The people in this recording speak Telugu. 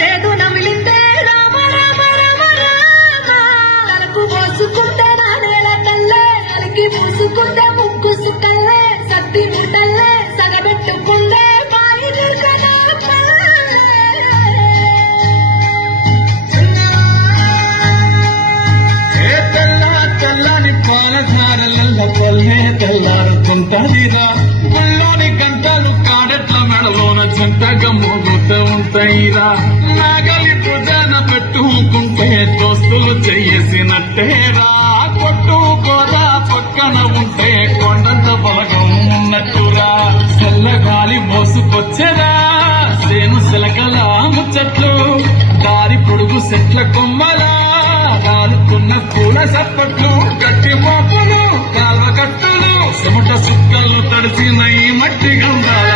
చేదు నమిలిందే రామ రామ రామ రామ తలకు పోసుకుంటే నా నేల తల్లే అలికి పూసుకుంటే ముక్కు సుక్కల్లే సత్తి ముట్టల్లే సగబెట్టుకుందే బాయి దుర్గదా తెల్లని పాలధారల పల్లె తెల్లారుతుంటదిరా గుళ్ళోని గంటలు కాడెట్ల మెడలోన జంటగా మోగుతూ ఉంటాయిరా నాగలి భుజాన పెట్టుకుంటే దోస్తులు చెయ్యేసినట్టేరా కొట్టుకోరా పక్కన ఉంటే కొండంత బలగం ఉన్నట్టురా చల్లగాలి మోసుకొచ్చెరా సేను సిలకల ముచ్చట్లు దారి పొడుగు చెట్ల కొమ్మలా కాలుతున్న పూల సప్పట్లు గట్టి మోపులు కాల్వ కట్టులు చెమట సుక్కలు తడిసిన ఈ మట్టి గంధాలు